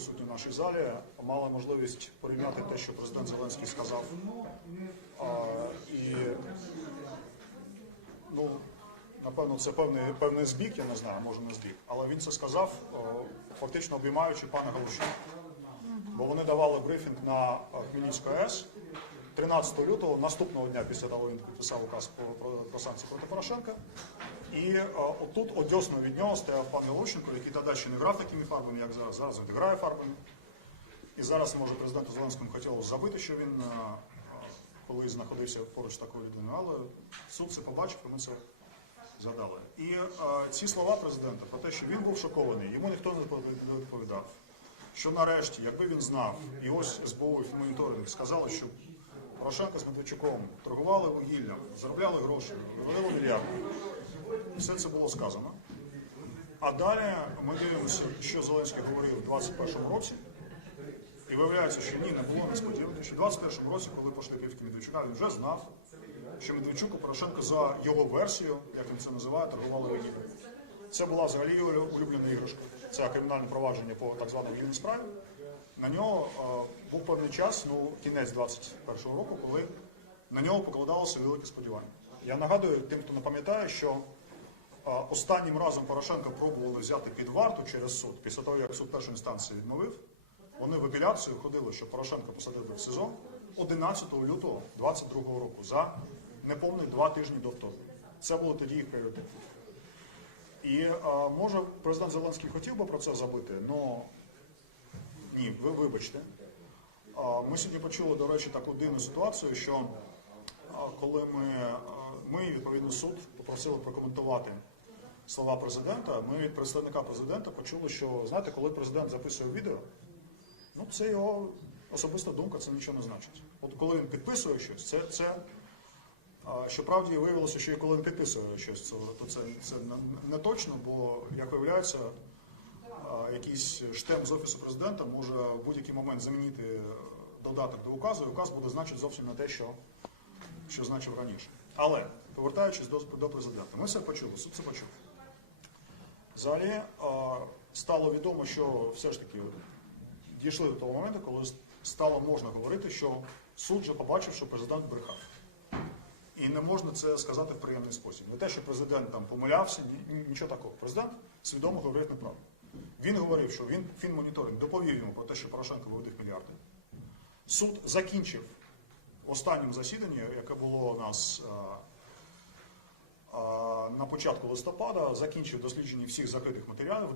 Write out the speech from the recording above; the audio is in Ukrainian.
присутні в нашій залі, мали можливість порівняти те, що президент Зеленський сказав. А, і ну, напевно, це певний, певний збіг, я не знаю, може не збіг, але він це сказав, фактично обіймаючи пана Галущенка. Бо вони давали брифінг на Хмельницьку АЕС 13 лютого, наступного дня після того він підписав указ про, про, про санкції проти Порошенка. І е, отут одясно від нього стояв пан Галущенко, який тоді ще не грав такими фарбами, як зараз. Зараз він грає фарбами. І зараз, може, президенту Зеленському хотілося забити, що він е, е, колись знаходився поруч з такою людиною, але суд це побачив, і ми це згадали. І е, ці слова президента про те, що він був шокований, йому ніхто не відповідав. Що нарешті, якби він знав, і ось СБУ і моніторинг сказали, що Порошенко з Медведчуком торгували вугіллям, заробляли гроші, вивели мільярди. Все це було сказано. А далі ми дивимося, що Зеленський говорив у 2021 році. І виявляється, що ні, не було несподівано, що в 21-му році, коли пошли півки Медведчука, він вже знав, що Медведчук і Порошенко за його версією, як він це називає, торгували вугіллям. Це була взагалі його улюблена іграшка. Це кримінальне провадження по так званій вільній справі. На нього е, був певний час, ну кінець 21-го року, коли на нього покладалося велике сподівання. Я нагадую тим, хто не пам'ятає, що е, останнім разом Порошенка пробували взяти під варту через суд, після того, як суд першої інстанції відмовив, вони в апеляцію ходили, що Порошенка посадили в СИЗО 11 лютого 22 року за неповних два тижні до вторгнення. Це було тоді їх пріоритет. І а, може президент Зеленський хотів би про це забути, але ні, ви вибачте. Ми сьогодні почули, до речі, таку дивну ситуацію, що коли ми, ми відповідно суд попросили прокоментувати слова президента, ми від представника президента почули, що знаєте, коли президент записує відео, ну це його особиста думка, це нічого не значить. От коли він підписує щось, це, це Щоправді виявилося, що і коли він підписує щось, то це, це не- точно, бо, як виявляється, якийсь штемп з офісу президента може в будь-який момент замінити е, додаток до указу, і указ буде значити зовсім не те, що, що значив раніше. Але повертаючись до, до президента, ми все почули, суд це почув. Взагалі стало відомо, що все ж таки дійшли до того моменту, коли стало можна говорити, що суд вже побачив, що президент брехав. І не можна це сказати в приємний спосіб. Не те, що президент там помилявся, ні, ні- нічого такого. Президент свідомо говорив неправду. Він говорив, що він фінмоніторинг доповів йому про те, що Порошенко виводив мільярди. Суд закінчив останнім засіданням, яке було у нас а, а, на початку листопада, закінчив дослідження всіх закритих матеріалів.